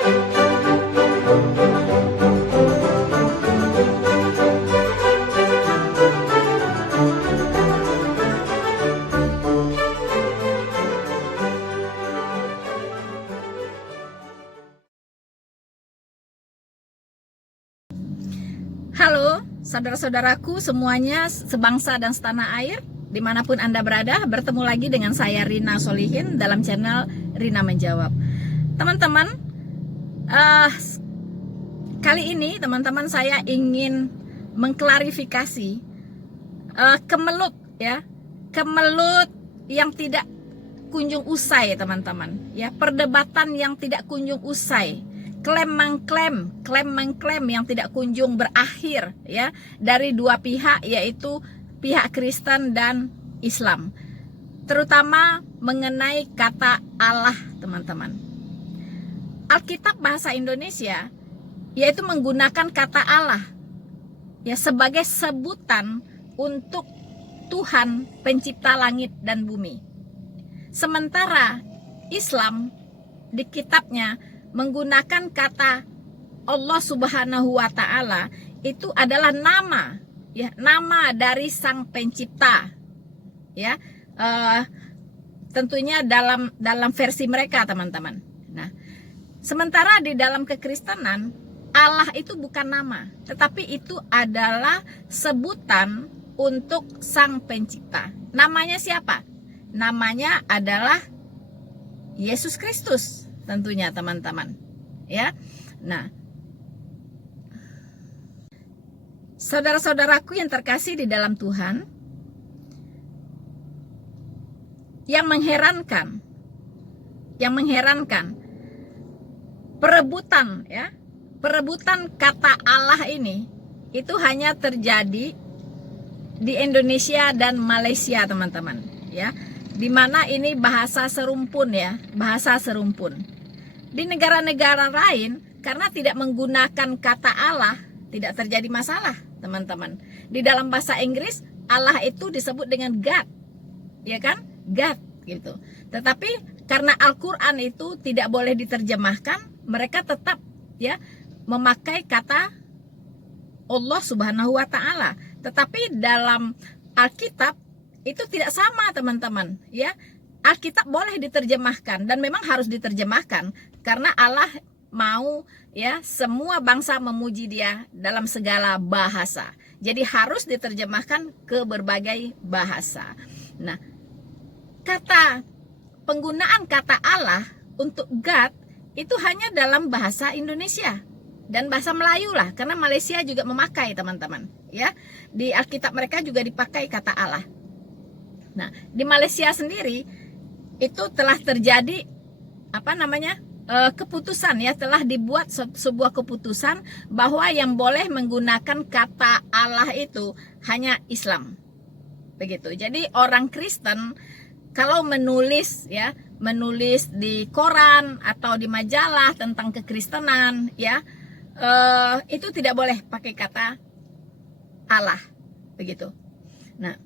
Halo saudara-saudaraku semuanya sebangsa dan setanah air, dimanapun Anda berada, bertemu lagi dengan saya Rina Solihin dalam channel Rina Menjawab. Teman-teman, kali ini teman-teman saya ingin mengklarifikasi kemelut yang tidak kunjung usai, teman-teman ya, perdebatan yang tidak kunjung usai, klaim mengklaim yang tidak kunjung berakhir ya, dari dua pihak, yaitu pihak Kristen dan Islam, terutama mengenai kata Allah. Teman-teman, Alkitab bahasa Indonesia yaitu menggunakan kata Allah ya sebagai sebutan untuk Tuhan pencipta langit dan bumi, sementara Islam di kitabnya menggunakan kata Allah Subhanahu wa Ta'ala itu adalah nama ya, nama dari Sang Pencipta ya, tentunya dalam versi mereka, teman-teman. Nah, sementara di dalam kekristenan Allah itu bukan nama, tetapi itu adalah sebutan untuk Sang Pencipta. Namanya siapa? Namanya adalah Yesus Kristus, tentunya, teman-teman ya. Nah, saudara-saudaraku yang terkasih di dalam Tuhan, yang mengherankan perebutan kata Allah ini itu hanya terjadi di Indonesia dan Malaysia, teman-teman ya, dimana ini bahasa serumpun ya, bahasa serumpun. Di negara-negara lain, karena tidak menggunakan kata Allah, tidak terjadi masalah, teman-teman. Di dalam bahasa Inggris, Allah itu disebut dengan God, ya kan? God gitu. Tetapi karena Al-Quran itu tidak boleh diterjemahkan, mereka tetap ya memakai kata Allah Subhanahu wa Ta'ala. Tetapi dalam Alkitab itu tidak sama, teman-teman ya. Alkitab boleh diterjemahkan dan memang harus diterjemahkan karena Allah mau ya semua bangsa memuji Dia dalam segala bahasa. Jadi harus diterjemahkan ke berbagai bahasa. Nah, penggunaan kata Allah untuk God itu hanya dalam bahasa Indonesia dan bahasa Melayu lah, karena Malaysia juga memakai, teman-teman ya. Di Alkitab mereka juga dipakai kata Allah. Nah, di Malaysia sendiri itu telah terjadi keputusan ya, telah dibuat sebuah keputusan bahwa yang boleh menggunakan kata Allah itu hanya Islam. Begitu. Jadi orang Kristen kalau menulis di koran atau di majalah tentang kekristenan ya, itu tidak boleh pakai kata Allah. Begitu. Nah,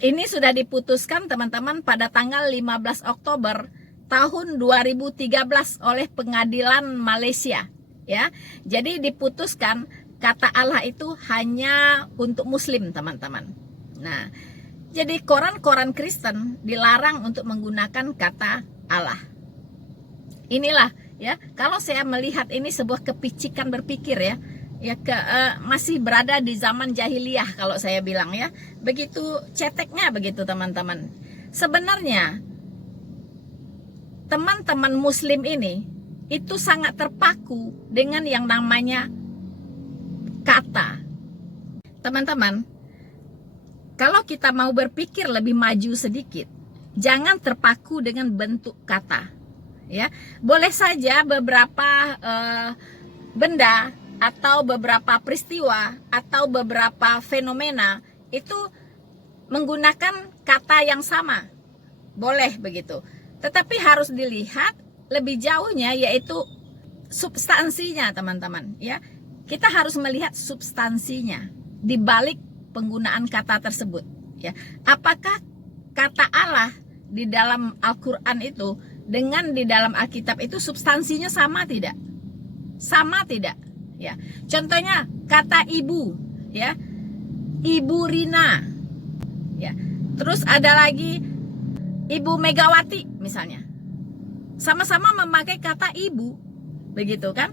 ini sudah diputuskan, teman-teman, pada tanggal 15 Oktober tahun 2013 oleh Pengadilan Malaysia ya. Jadi diputuskan kata Allah itu hanya untuk Muslim, teman-teman. Nah, jadi koran-koran Kristen dilarang untuk menggunakan kata Allah. Inilah ya, kalau saya melihat ini sebuah kepicikan berpikir ya, masih berada di zaman jahiliyah kalau saya bilang ya. Begitu ceteknya begitu, teman-teman. Sebenarnya teman-teman Muslim ini itu sangat terpaku dengan yang namanya kata. Teman-teman, kalau kita mau berpikir lebih maju sedikit, jangan terpaku dengan bentuk kata ya. Boleh saja beberapa benda atau beberapa peristiwa atau beberapa fenomena itu menggunakan kata yang sama, boleh begitu. Tetapi harus dilihat lebih jauhnya, yaitu substansinya, teman-teman ya. Kita harus melihat substansinya di balik penggunaan kata tersebut ya. Apakah kata Allah di dalam Al-Quran itu dengan di dalam Alkitab itu substansinya sama tidak? Sama tidak? Ya. Contohnya kata ibu, ya. Ibu Rina. Ya. Terus ada lagi Ibu Megawati misalnya. Sama-sama memakai kata ibu, begitu kan?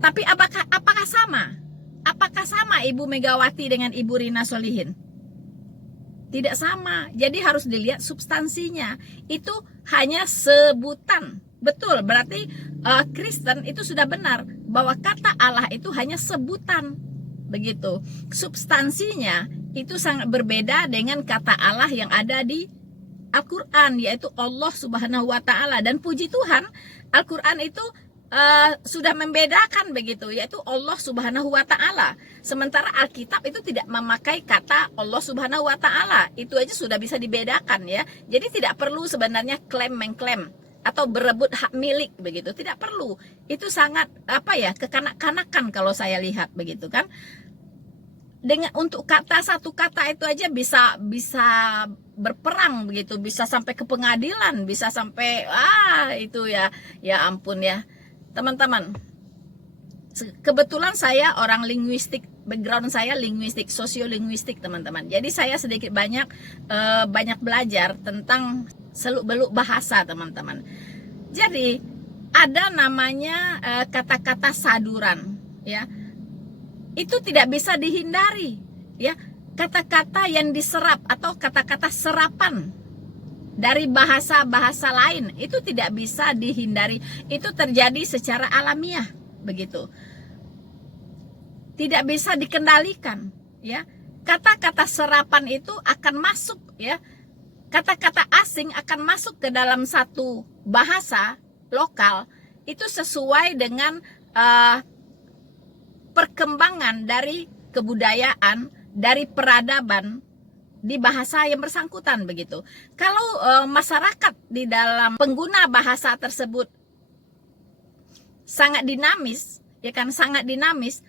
Tapi apakah sama? Apakah sama Ibu Megawati dengan Ibu Rina Solihin? Tidak sama. Jadi harus dilihat substansinya. Itu hanya sebutan. Betul, berarti Kristen itu sudah benar bahwa kata Allah itu hanya sebutan. Begitu. Substansinya itu sangat berbeda dengan kata Allah yang ada di Al-Quran, yaitu Allah Subhanahu wa Ta'ala. Dan puji Tuhan, Al-Quran itu sudah membedakan begitu, yaitu Allah Subhanahu wa Ta'ala. Sementara Alkitab itu tidak memakai kata Allah Subhanahu wa Ta'ala. Itu aja sudah bisa dibedakan, ya. Jadi tidak perlu sebenarnya klaim-mengklaim atau berebut hak milik begitu, tidak perlu. Itu sangat kekanak-kanakan kalau saya lihat begitu kan. Dengan untuk satu kata itu aja bisa berperang begitu, bisa sampai ke pengadilan, bisa sampai itu ya ampun ya teman-teman. Kebetulan saya orang linguistik, background saya linguistik, sosiolinguistik teman-teman. Jadi saya sedikit banyak belajar tentang seluk-beluk bahasa teman-teman. Jadi ada namanya kata-kata saduran, ya. Itu tidak bisa dihindari, ya. Kata-kata yang diserap atau kata-kata serapan dari bahasa-bahasa lain itu tidak bisa dihindari. Itu terjadi secara alamiah begitu. Tidak bisa dikendalikan, ya. Kata-kata serapan itu akan masuk, ya. Kata-kata asing akan masuk ke dalam satu bahasa lokal itu sesuai dengan perkembangan dari kebudayaan, dari peradaban di bahasa yang bersangkutan begitu. Kalau masyarakat di dalam pengguna bahasa tersebut sangat dinamis, ya kan, sangat dinamis,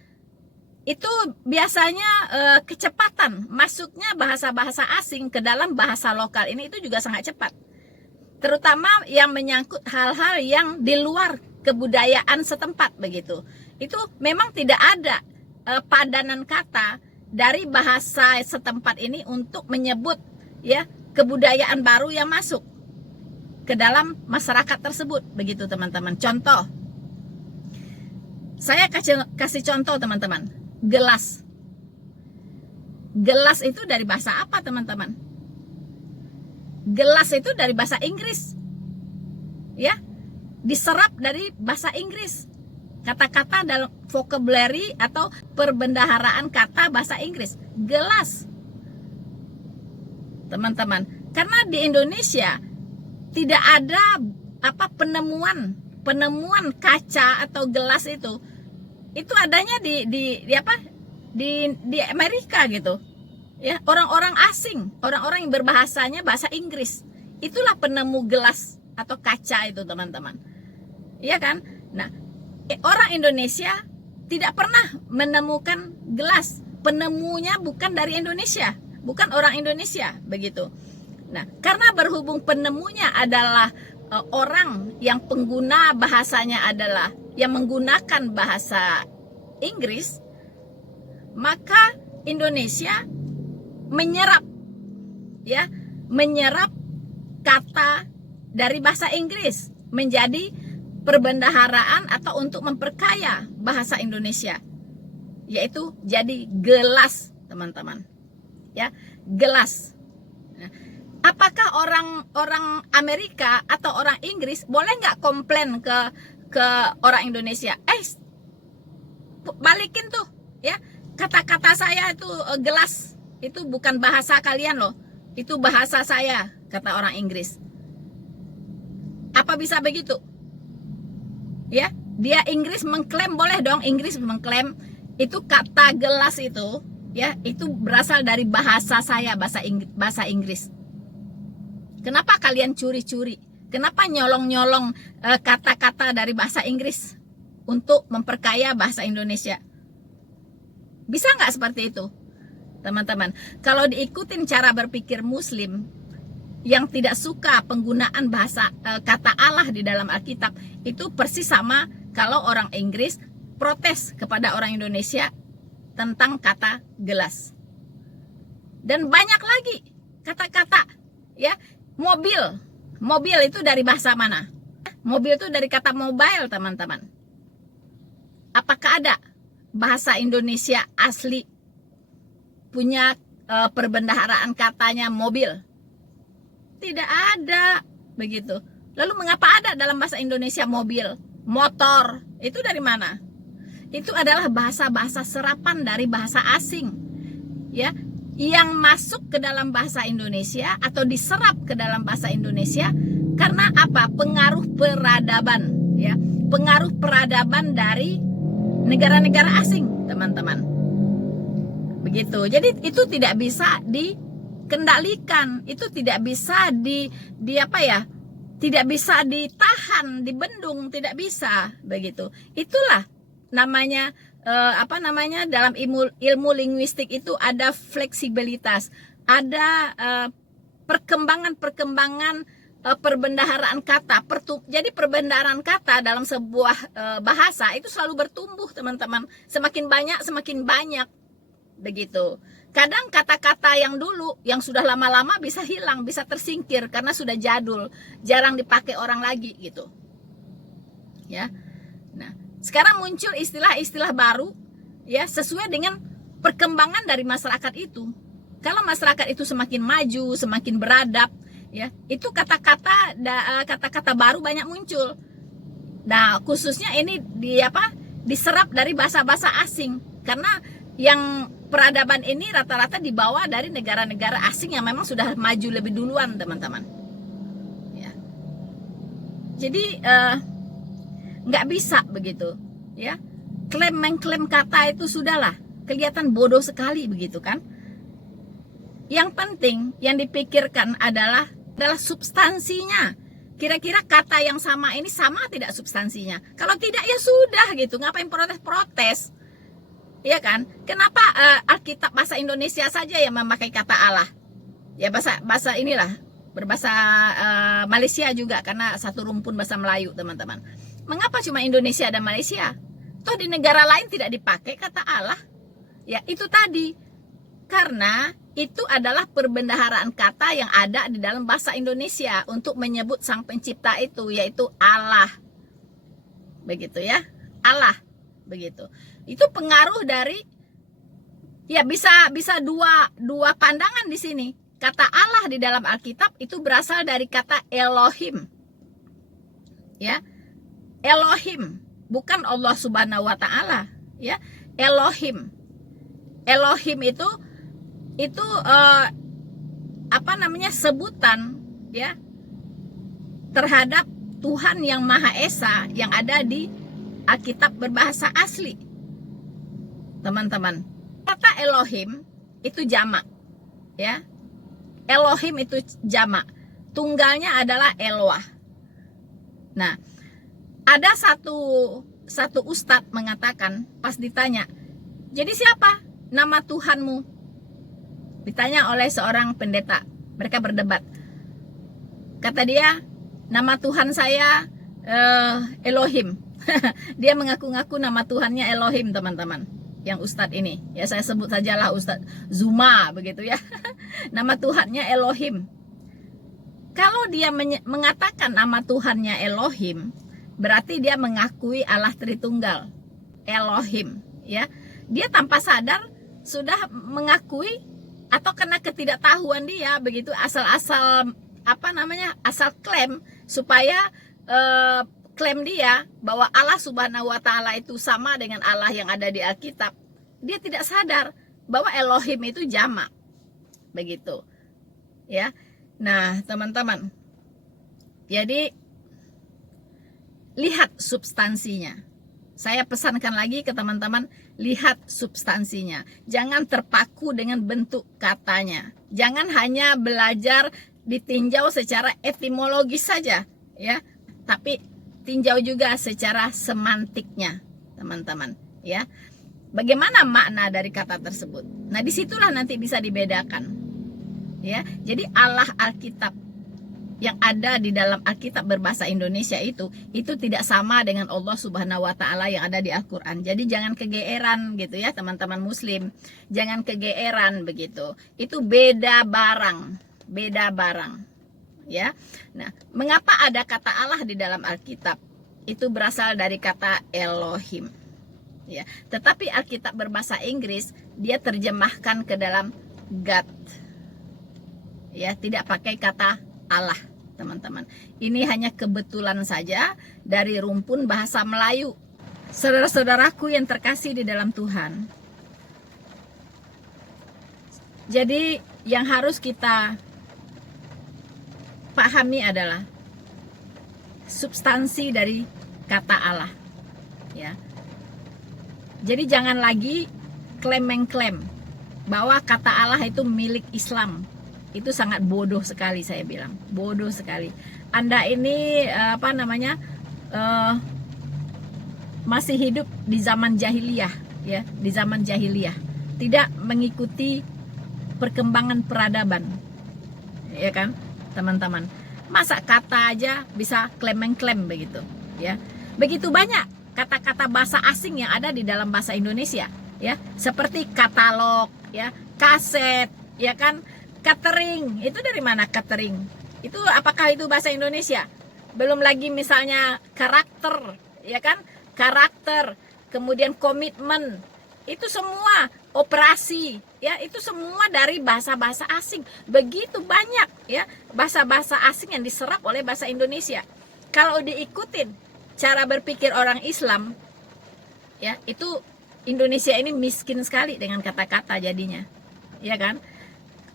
itu biasanya kecepatan masuknya bahasa-bahasa asing ke dalam bahasa lokal ini itu juga sangat cepat. Terutama yang menyangkut hal-hal yang di luar kebudayaan setempat begitu. Itu memang tidak ada padanan kata dari bahasa setempat ini untuk menyebut, ya, kebudayaan baru yang masuk ke dalam masyarakat tersebut begitu teman-teman. Contoh, saya kasih contoh teman-teman. Gelas itu dari bahasa apa teman-teman? Gelas itu dari bahasa Inggris, ya, diserap dari bahasa Inggris. Kata-kata dalam vocabulary atau perbendaharaan kata bahasa Inggris, gelas teman-teman. Karena di Indonesia tidak ada penemuan kaca atau gelas itu adanya di Amerika gitu, ya. Orang-orang asing, orang-orang yang berbahasanya bahasa Inggris, itulah penemu gelas atau kaca itu teman-teman, iya kan. Nah, orang Indonesia tidak pernah menemukan gelas, penemunya bukan dari Indonesia, bukan orang Indonesia begitu. Nah, karena berhubung penemunya adalah orang yang pengguna bahasanya adalah yang menggunakan bahasa Inggris, maka Indonesia menyerap kata dari bahasa Inggris menjadi perbendaharaan atau untuk memperkaya bahasa Indonesia, yaitu jadi gelas teman-teman, ya, gelas. Nah, apakah orang Amerika atau orang Inggris boleh nggak komplain ke orang Indonesia, balikin tuh, ya, kata-kata saya itu gelas itu bukan bahasa kalian loh, itu bahasa saya, kata orang Inggris. Apa bisa begitu? Ya, dia Inggris mengklaim, boleh dong Inggris mengklaim itu kata gelas itu, ya, itu berasal dari bahasa saya, bahasa Inggris. Kenapa kalian curi-curi? Kenapa nyolong-nyolong kata-kata dari bahasa Inggris untuk memperkaya bahasa Indonesia? Bisa nggak seperti itu, teman-teman? Kalau diikutin cara berpikir Muslim, yang tidak suka penggunaan kata Allah di dalam Alkitab, itu persis sama kalau orang Inggris protes kepada orang Indonesia tentang kata gelas. Dan banyak lagi kata-kata, ya. Mobil itu dari bahasa mana? Mobil itu dari kata mobile, teman-teman. Apakah ada bahasa Indonesia asli punya perbendaharaan katanya mobil? Tidak ada, begitu. Lalu mengapa ada dalam bahasa Indonesia mobil, motor? Itu dari mana? Itu adalah bahasa-bahasa serapan dari bahasa asing, ya, yang masuk ke dalam bahasa Indonesia atau diserap ke dalam bahasa Indonesia karena apa? Pengaruh peradaban, ya, pengaruh peradaban dari negara-negara asing, teman-teman. Begitu. Jadi itu tidak bisa dikendalikan, itu tidak bisa tidak bisa ditahan, dibendung, tidak bisa, begitu. Itulah namanya dalam ilmu linguistik itu ada fleksibilitas, ada perkembangan perbendaharaan kata. Jadi perbendaharaan kata dalam sebuah bahasa itu selalu bertumbuh, teman-teman. Semakin banyak, begitu. Kadang kata-kata yang dulu, yang sudah lama-lama bisa hilang, bisa tersingkir karena sudah jadul, jarang dipakai orang lagi, gitu. Ya. Nah, sekarang muncul istilah-istilah baru, ya, sesuai dengan perkembangan dari masyarakat itu. Kalau masyarakat itu semakin maju, semakin beradab, ya, itu kata-kata baru banyak muncul. Nah, khususnya ini diserap dari bahasa-bahasa asing, karena yang peradaban ini rata-rata dibawa dari negara-negara asing yang memang sudah maju lebih duluan, teman-teman. Ya. Jadi nggak bisa begitu, ya. Mengklaim kata itu sudahlah kelihatan bodoh sekali, begitu kan. Yang penting yang dipikirkan adalah substansinya. Kira-kira kata yang sama ini sama tidak substansinya? Kalau tidak, ya sudah, gitu. Ngapain protes-protes? Iya kan? Kenapa Alkitab bahasa Indonesia saja yang memakai kata Allah? Ya bahasa inilah, berbahasa Malaysia juga, karena satu rumpun bahasa Melayu, teman-teman. Mengapa cuma Indonesia dan Malaysia? Toh di negara lain tidak dipakai kata Allah. Ya, itu tadi. Karena itu adalah perbendaharaan kata yang ada di dalam bahasa Indonesia untuk menyebut sang pencipta itu, yaitu Allah. Begitu ya. Allah. Begitu. Itu pengaruh dari, ya, bisa dua pandangan di sini. Kata Allah di dalam Alkitab itu berasal dari kata Elohim. Ya. Elohim, bukan Allah Subhanahu wa taala, ya. Elohim. Elohim itu sebutan, ya, terhadap Tuhan yang Maha Esa yang ada di Alkitab berbahasa asli. Teman-teman, kata Elohim itu jamak, ya. Elohim itu jamak. Tunggalnya adalah Eloah. Nah, ada satu ustadz mengatakan pas ditanya, jadi siapa nama Tuhanmu? Ditanya oleh seorang pendeta. Mereka berdebat. Kata dia, nama Tuhan saya Elohim. Dia mengaku-ngaku nama Tuhannya Elohim, teman-teman. Yang ustadz ini, ya saya sebut sajalah Ustadz Zuma, begitu ya. Nama Tuhannya Elohim. Kalau dia mengatakan nama Tuhannya Elohim, berarti dia mengakui Allah Tritunggal, Elohim, ya. Dia tanpa sadar sudah mengakui, atau karena ketidaktahuan dia, begitu, asal klaim, supaya klaim dia bahwa Allah Subhanahu wa taala itu sama dengan Allah yang ada di Alkitab. Dia tidak sadar bahwa Elohim itu jamak. Begitu. Ya. Nah, teman-teman. Jadi lihat substansinya. Saya pesankan lagi ke teman-teman, lihat substansinya. Jangan terpaku dengan bentuk katanya. Jangan hanya belajar ditinjau secara etimologis saja, ya. Tapi tinjau juga secara semantiknya, teman-teman, ya. Bagaimana makna dari kata tersebut? Nah, disitulah nanti bisa dibedakan, ya. Jadi Allah Alkitab yang ada di dalam Alkitab berbahasa Indonesia itu tidak sama dengan Allah Subhanahu wa taala yang ada di Al-Qur'an. Jadi jangan kegeeran gitu ya teman-teman muslim. Jangan kegeeran begitu. Itu beda barang, ya. Nah, mengapa ada kata Allah di dalam Alkitab? Itu berasal dari kata Elohim. Ya, tetapi Alkitab berbahasa Inggris dia terjemahkan ke dalam God. Ya, tidak pakai kata Allah, teman-teman. Ini hanya kebetulan saja dari rumpun bahasa Melayu. Saudara-saudaraku yang terkasih di dalam Tuhan. Jadi yang harus kita pahami adalah substansi dari kata Allah. Ya. Jadi jangan lagi klaim-mengklaim bahwa kata Allah itu milik Islam. Itu sangat bodoh sekali, saya bilang bodoh sekali. Anda ini masih hidup di zaman jahiliyah, ya, di zaman jahiliyah, tidak mengikuti perkembangan peradaban, ya kan, teman-teman. Masa kata aja bisa klaim-mengklaim begitu, ya. Begitu banyak kata-kata bahasa asing yang ada di dalam bahasa Indonesia, ya, seperti katalog, ya, kaset, ya kan. Catering, itu dari mana catering? Itu apakah itu bahasa Indonesia? Belum lagi misalnya karakter, ya kan? Karakter, kemudian komitmen. Itu semua operasi, ya, itu semua dari bahasa-bahasa asing. Begitu banyak ya bahasa-bahasa asing yang diserap oleh bahasa Indonesia. Kalau diikutin cara berpikir orang Islam, ya, itu Indonesia ini miskin sekali dengan kata-kata jadinya. Ya kan?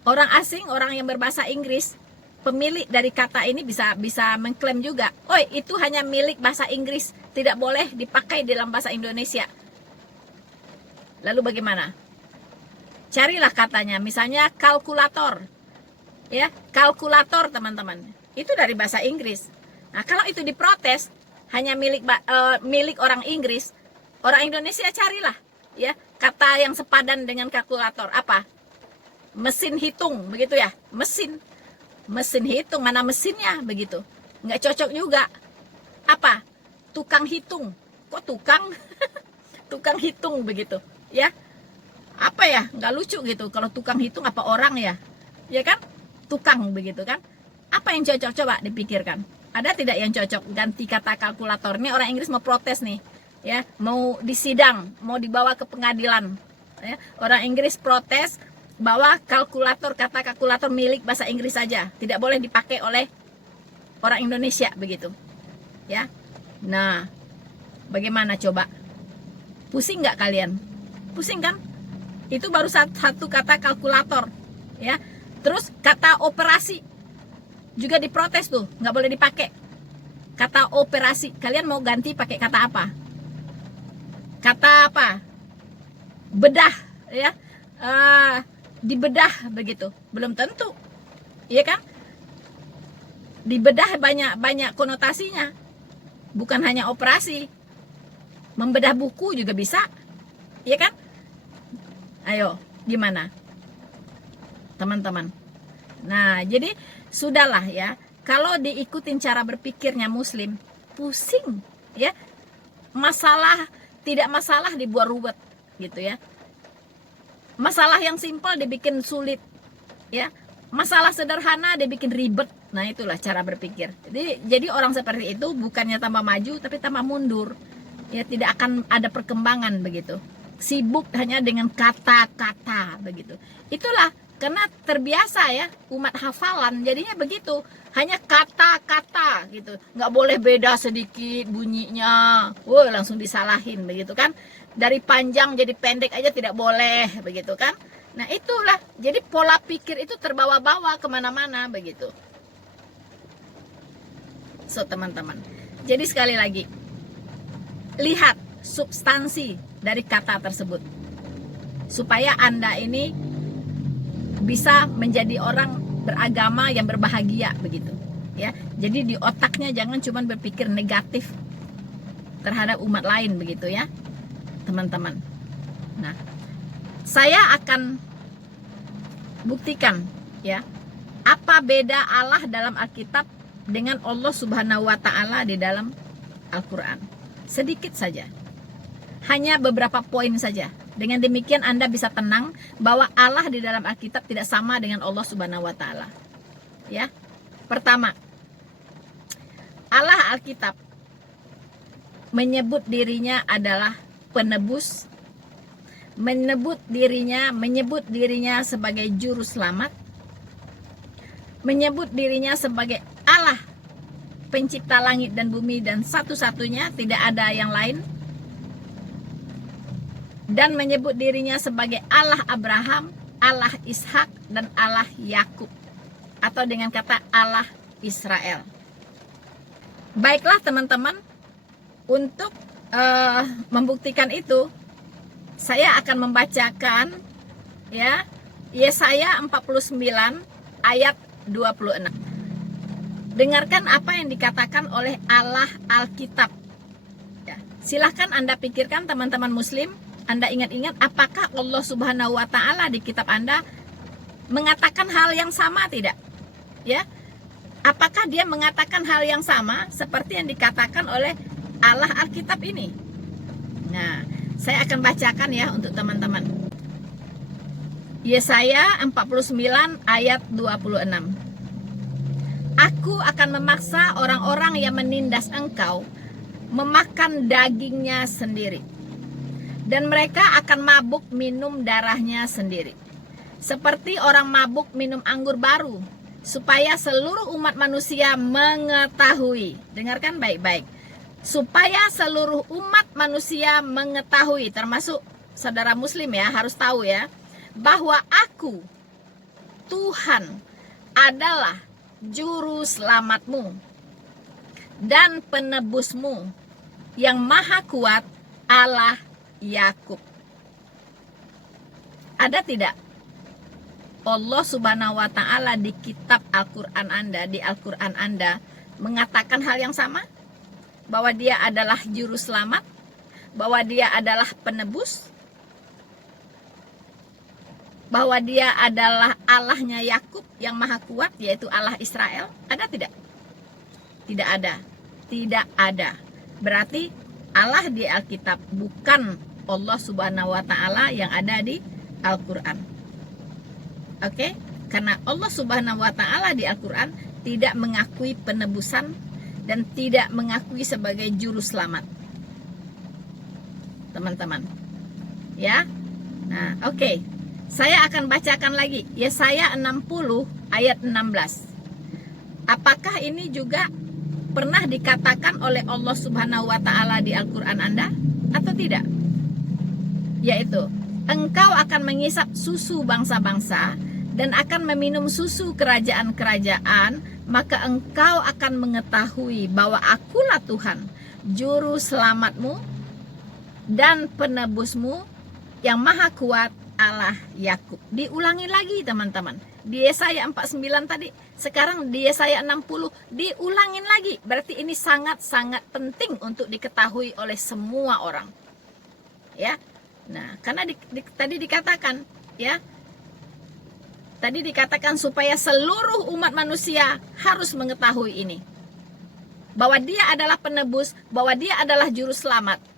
Orang asing, orang yang berbahasa Inggris, pemilik dari kata ini bisa mengklaim juga, "Oh, itu hanya milik bahasa Inggris, tidak boleh dipakai dalam bahasa Indonesia." Lalu bagaimana? Carilah katanya, misalnya kalkulator. Ya, kalkulator, teman-teman. Itu dari bahasa Inggris. Nah, kalau itu diprotes hanya milik orang Inggris, orang Indonesia carilah ya kata yang sepadan dengan kalkulator. Apa? Mesin hitung, begitu ya, mesin hitung, mana mesinnya, begitu, nggak cocok juga. Apa? Tukang hitung, kok tukang? Tukang hitung, begitu ya, apa ya, nggak lucu gitu kalau tukang hitung, apa orang ya, ya kan, tukang, begitu kan. Apa yang cocok, coba dipikirkan, ada tidak yang cocok ganti kata kalkulator? Ini orang Inggris mau protes nih, ya, mau disidang, mau dibawa ke pengadilan, ya. Orang Inggris protes bahwa kata kalkulator milik bahasa Inggris saja, tidak boleh dipakai oleh orang Indonesia, begitu ya. Nah, bagaimana coba? Pusing nggak kalian? Pusing kan? Itu baru satu kata kalkulator, ya. Terus kata operasi juga diprotes tuh, nggak boleh dipakai kata operasi. Kalian mau ganti pakai kata apa? Kata apa? Bedah, ya. Dibedah, begitu, belum tentu, iya kan? Dibedah banyak konotasinya, bukan hanya operasi. Membedah buku juga bisa, iya kan? Ayo, gimana teman-teman? Nah, jadi sudahlah ya, kalau diikutin cara berpikirnya muslim, pusing ya. Tidak masalah dibuat ruwet gitu ya. Masalah yang simpel dibikin sulit, ya. Masalah sederhana dibikin ribet. Nah, itulah cara berpikir. Jadi orang seperti itu bukannya tambah maju, tapi tambah mundur. Ya, tidak akan ada perkembangan, begitu. Sibuk hanya dengan kata-kata, begitu. Itulah karena terbiasa ya umat hafalan, jadinya begitu. Hanya kata-kata gitu. Nggak boleh beda sedikit bunyinya. Wah, langsung disalahin, begitu kan. Dari panjang jadi pendek aja tidak boleh, begitu kan. Nah, itulah, jadi pola pikir itu terbawa-bawa kemana-mana, begitu. So, teman-teman, jadi sekali lagi, lihat substansi dari kata tersebut supaya Anda ini bisa menjadi orang beragama yang berbahagia, begitu ya. Jadi di otaknya jangan cuma berpikir negatif terhadap umat lain, begitu ya teman-teman. Nah, saya akan buktikan ya Apa beda Allah dalam Alkitab dengan Allah Subhanahu wa Ta'ala di dalam Al-Quran? Sedikit saja, hanya beberapa poin saja. Dengan demikian Anda bisa tenang bahwa Allah di dalam Alkitab tidak sama dengan Allah Subhanahu wa Ta'ala. Ya. Pertama, Allah Alkitab menyebut dirinya adalah penebus, menyebut dirinya sebagai juru selamat, menyebut dirinya sebagai Allah pencipta langit dan bumi dan satu-satunya, tidak ada yang lain, dan menyebut dirinya sebagai Allah Abraham, Allah Ishak, dan Allah Yakub, atau dengan kata Allah Israel. Baiklah teman-teman, untuk membuktikan itu saya akan membacakan ya Yesaya 49 ayat 26. Dengarkan apa yang dikatakan oleh Allah Alkitab. Ya, silahkan Anda pikirkan teman-teman Muslim, Anda ingat-ingat apakah Allah Subhanahu wa Ta'ala di kitab Anda mengatakan hal yang sama tidak? Ya, apakah dia mengatakan hal yang sama seperti yang dikatakan oleh Allah Alkitab ini? Nah, saya akan bacakan ya untuk teman-teman. Yesaya 49 ayat 26. Aku akan memaksa orang-orang yang menindas engkau memakan dagingnya sendiri, dan mereka akan mabuk minum darahnya sendiri, seperti orang mabuk minum anggur baru, supaya seluruh umat manusia mengetahui. Dengarkan baik-baik. Supaya seluruh umat manusia mengetahui, termasuk saudara Muslim ya, harus tahu ya, bahwa aku, Tuhan, adalah juru selamatmu dan penebusmu yang maha kuat, Allah Yakub. Ada tidak Allah Subhanahu wa Ta'ala di kitab Al-Quran Anda, di Al-Quran Anda mengatakan hal yang sama? Bahwa dia adalah juru selamat, bahwa dia adalah penebus, bahwa dia adalah Allahnya Yakub yang maha kuat, yaitu Allah Israel. Ada tidak? Tidak ada. Tidak ada. Berarti Allah di Alkitab bukan Allah Subhanahu wa Ta'ala yang ada di Al-Quran. Oke? Karena Allah Subhanahu wa Ta'ala di Al-Quran tidak mengakui penebusan dan tidak mengakui sebagai juru selamat. Teman-teman. Ya? Nah, oke. Saya akan bacakan lagi Yesaya 60 ayat 16. Apakah ini juga pernah dikatakan oleh Allah Subhanahu wa Ta'ala di Al-Quran Anda atau tidak? Yaitu, engkau akan mengisap susu bangsa-bangsa dan akan meminum susu kerajaan-kerajaan, maka engkau akan mengetahui bahwa akulah Tuhan, juru selamatmu dan penebusmu yang maha kuat, Allah Yakub. Diulangi lagi teman-teman. Di Yesaya 49 tadi, sekarang di Yesaya 60 diulangin lagi. Berarti ini sangat-sangat penting untuk diketahui oleh semua orang. Ya. Nah, karena tadi dikatakan, ya. Tadi dikatakan supaya seluruh umat manusia harus mengetahui ini. Bahwa dia adalah penebus, bahwa dia adalah juru selamat.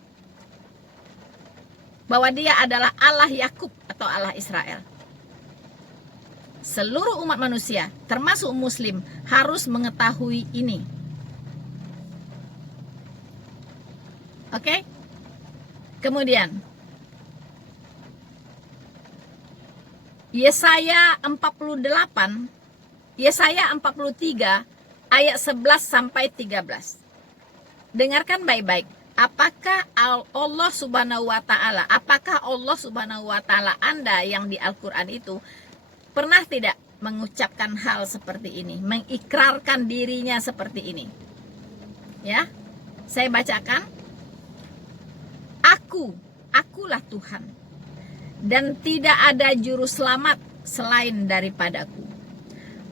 Bahwa dia adalah Allah Yakub atau Allah Israel. Seluruh umat manusia, termasuk Muslim, harus mengetahui ini. Oke? Kemudian Yesaya 48, Yesaya 43 ayat 11 sampai 13. Dengarkan baik-baik. Apakah Allah Subhanahu wa Ta'ala, apakah Allah Subhanahu wa Ta'ala Anda yang di Al-Quran itu pernah tidak mengucapkan hal seperti ini, mengikrarkan dirinya seperti ini? Ya, saya bacakan. Akulah Tuhan, dan tidak ada juru selamat selain daripadaku.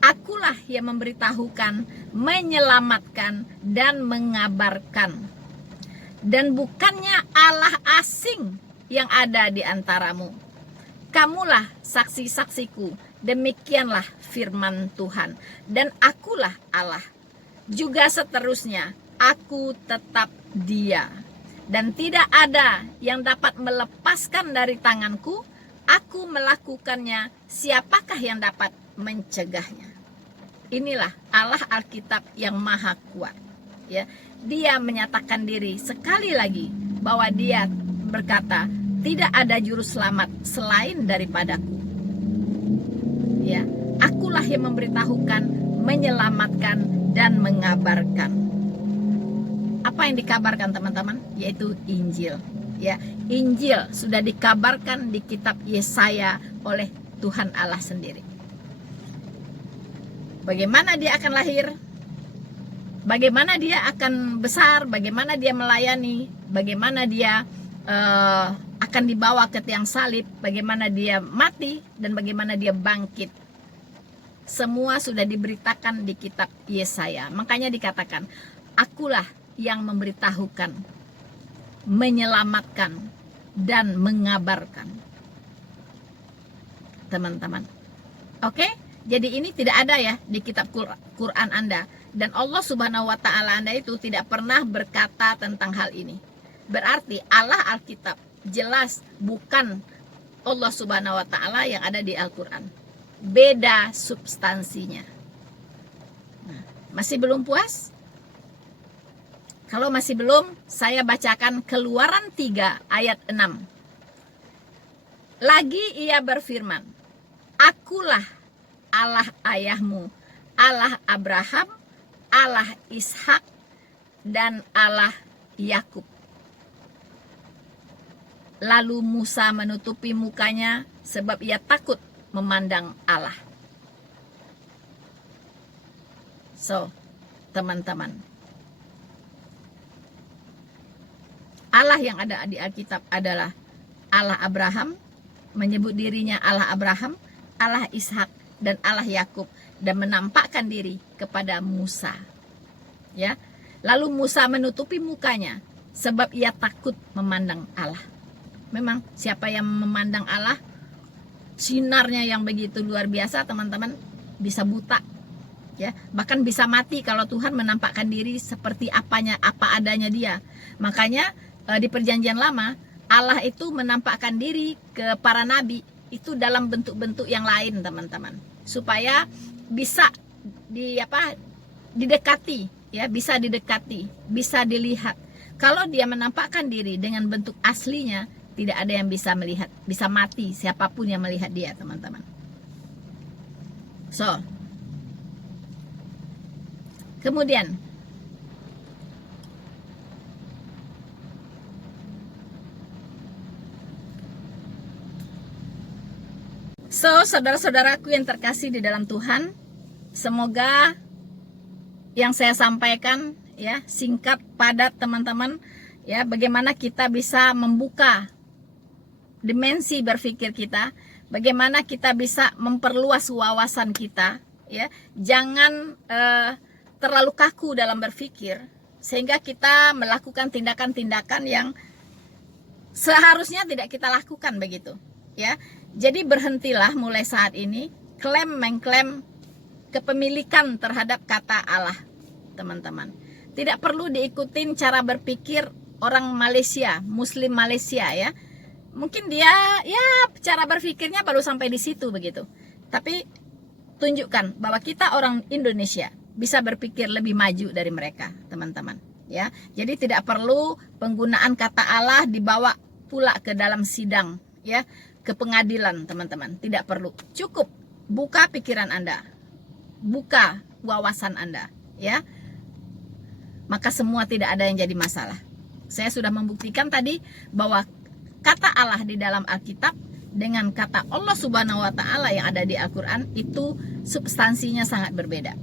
Akulah yang memberitahukan, menyelamatkan, dan mengabarkan. Dan bukannya Allah asing yang ada di antaramu. Kamulah saksi-saksiku Demikianlah firman Tuhan. Dan akulah Allah. Juga seterusnya, aku tetap Dia. Dan tidak ada yang dapat melepaskan dari tanganku. Aku melakukannya. Siapakah yang dapat mencegahnya? Inilah Allah Alkitab yang maha kuat. Ya, Dia menyatakan diri sekali lagi bahwa Dia berkata, tidak ada juru selamat selain daripadaku. Ya, akulah yang memberitahukan, menyelamatkan, dan mengabarkan. Apa yang dikabarkan teman-teman? Yaitu Injil. Ya, Injil sudah dikabarkan di kitab Yesaya oleh Tuhan Allah sendiri. Bagaimana Dia akan lahir? Bagaimana Dia akan besar? Bagaimana Dia melayani? Bagaimana Dia akan dibawa ke tiang salib, bagaimana Dia mati, dan bagaimana Dia bangkit. Semua sudah diberitakan di kitab Yesaya. Makanya dikatakan, akulah yang memberitahukan, menyelamatkan, dan mengabarkan. Teman-teman. Oke? Jadi ini tidak ada ya di kitab Quran Anda. Dan Allah Subhanahu wa Ta'ala Anda itu tidak pernah berkata tentang hal ini. Berarti Allah Alkitab jelas bukan Allah Subhanahu wa Ta'ala yang ada di Al-Quran. Beda substansinya. Nah, masih belum puas? Kalau masih belum, saya bacakan Keluaran 3 ayat 6. Lagi Ia berfirman, akulah Allah ayahmu, Allah Abraham, Allah Ishak, dan Allah Yakub. Lalu Musa menutupi mukanya sebab ia takut memandang Allah. So, teman-teman, Allah yang ada di Alkitab adalah Allah Abraham, menyebut dirinya Allah Abraham, Allah Ishak, dan Allah Yakub, dan menampakkan diri kepada Musa. Ya, lalu Musa menutupi mukanya sebab ia takut memandang Allah. Memang siapa yang memandang Allah, sinarnya yang begitu luar biasa teman-teman, bisa buta, ya, bahkan bisa mati kalau Tuhan menampakkan diri seperti apa adanya Dia. Makanya di Perjanjian Lama Allah itu menampakkan diri ke para nabi itu dalam bentuk-bentuk yang lain teman-teman, supaya bisa didekati, ya, bisa didekati, bisa dilihat. Kalau Dia menampakkan diri dengan bentuk aslinya, tidak ada yang bisa melihat, bisa mati siapapun yang melihat Dia, teman-teman. So, kemudian saudara-saudaraku yang terkasih di dalam Tuhan, semoga yang saya sampaikan ya singkat, padat teman-teman, ya, bagaimana kita bisa membuka dimensi berpikir kita, bagaimana kita bisa memperluas wawasan kita, ya. Jangan terlalu kaku dalam berpikir sehingga kita melakukan tindakan-tindakan yang seharusnya tidak kita lakukan, begitu, ya. Jadi berhentilah mulai saat ini mengklaim kepemilikan terhadap kata Allah, teman-teman. Tidak perlu diikutin cara berpikir orang Malaysia, Muslim Malaysia, ya. Mungkin dia, ya, cara berpikirnya baru sampai di situ, begitu. Tapi tunjukkan bahwa kita orang Indonesia bisa berpikir lebih maju dari mereka, teman-teman, ya. Jadi tidak perlu penggunaan kata Allah dibawa pula ke dalam sidang, ya, ke pengadilan, teman-teman. Tidak perlu. Cukup buka pikiran Anda, buka wawasan Anda, ya. Maka semua tidak ada yang jadi masalah. Saya sudah membuktikan tadi bahwa kata Allah di dalam Alkitab dengan kata Allah Subhanahu wa Ta'ala yang ada di Al-Quran itu substansinya sangat berbeda,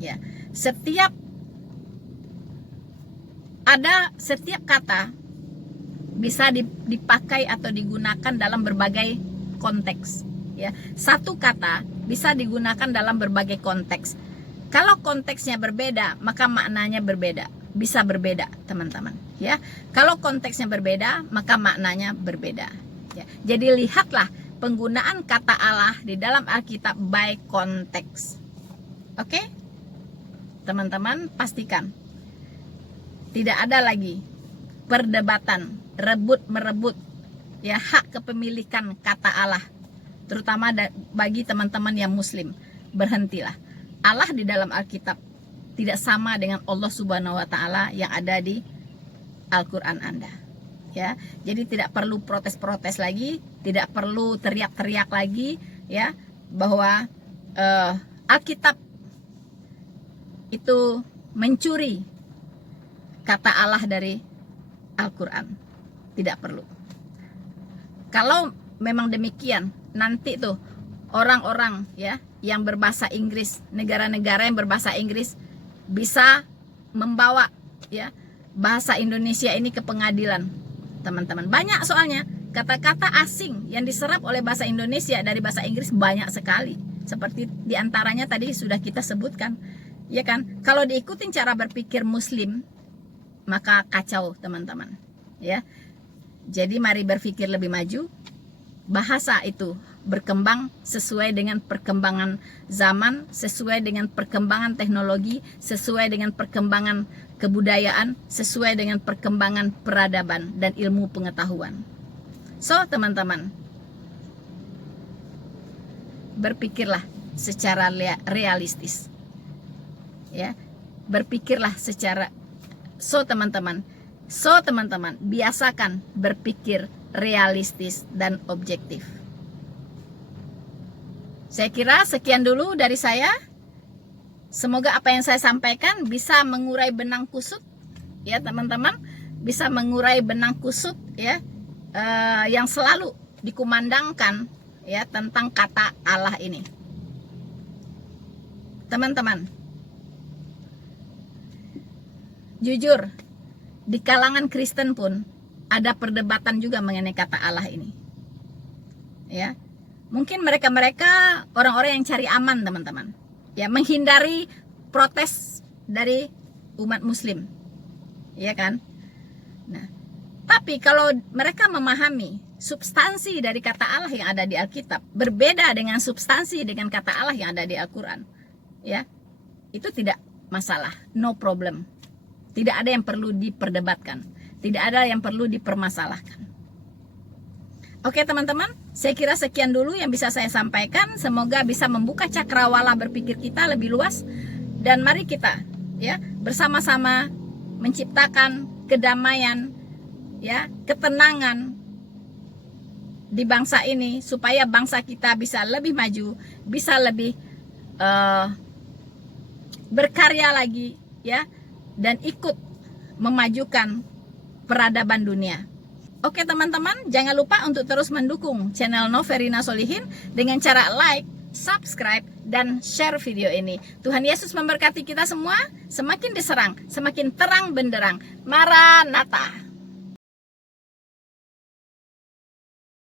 ya. Setiap kata bisa dipakai atau digunakan dalam berbagai konteks, ya. Satu kata bisa digunakan dalam berbagai konteks. Kalau konteksnya berbeda, maka maknanya berbeda, bisa berbeda, teman-teman, ya. Kalau konteksnya berbeda, maka maknanya berbeda, ya. Jadi lihatlah penggunaan kata Allah di dalam Alkitab by konteks. Oke? Teman-teman pastikan tidak ada lagi perdebatan, rebut-merebut ya hak kepemilikan kata Allah, terutama bagi teman-teman yang muslim. Berhentilah. Allah di dalam Alkitab tidak sama dengan Allah Subhanahu wa taala yang ada di Al-Qur'an Anda. Ya, jadi tidak perlu protes-protes lagi, tidak perlu teriak-teriak lagi ya bahwa Alkitab itu mencuri kata Allah dari Al-Quran. Tidak perlu. Kalau memang demikian, nanti tuh orang-orang ya yang berbahasa Inggris, negara-negara yang berbahasa Inggris bisa membawa ya bahasa Indonesia ini ke pengadilan, teman-teman. Banyak soalnya kata-kata asing yang diserap oleh bahasa Indonesia dari bahasa Inggris banyak sekali. Seperti diantaranya tadi sudah kita sebutkan. Ya kan, kalau diikutin cara berpikir muslim maka kacau, teman-teman ya. Jadi mari berpikir lebih maju. Bahasa itu berkembang sesuai dengan perkembangan zaman, sesuai dengan perkembangan teknologi, sesuai dengan perkembangan kebudayaan, sesuai dengan perkembangan peradaban dan ilmu pengetahuan. So, teman-teman, berpikirlah secara realistis. Ya, berpikirlah secara teman-teman, biasakan berpikir realistis dan objektif. Saya kira sekian dulu dari saya. Semoga apa yang saya sampaikan bisa mengurai benang kusut ya teman-teman, bisa mengurai benang kusut ya yang selalu dikumandangkan ya tentang kata Allah ini. Teman-teman, jujur, di kalangan Kristen pun ada perdebatan juga mengenai kata Allah ini. Ya. Mungkin mereka orang-orang yang cari aman, teman-teman. Ya, menghindari protes dari umat muslim. Ya kan? Nah, tapi kalau mereka memahami substansi dari kata Allah yang ada di Alkitab berbeda dengan substansi dengan kata Allah yang ada di Al-Quran, ya, itu tidak masalah, no problem. Tidak ada yang perlu diperdebatkan, tidak ada yang perlu dipermasalahkan. Oke teman-teman, saya kira sekian dulu yang bisa saya sampaikan. Semoga bisa membuka cakrawala berpikir kita lebih luas, dan mari kita ya bersama-sama menciptakan kedamaian, ya, ketenangan di bangsa ini supaya bangsa kita bisa lebih maju, bisa lebih berkarya lagi, ya, dan ikut memajukan peradaban dunia. Oke teman-teman, jangan lupa untuk terus mendukung channel Noverina Solihin dengan cara like, subscribe, dan share video ini. Tuhan Yesus memberkati kita semua. Semakin diserang, semakin terang benderang. Maranatha.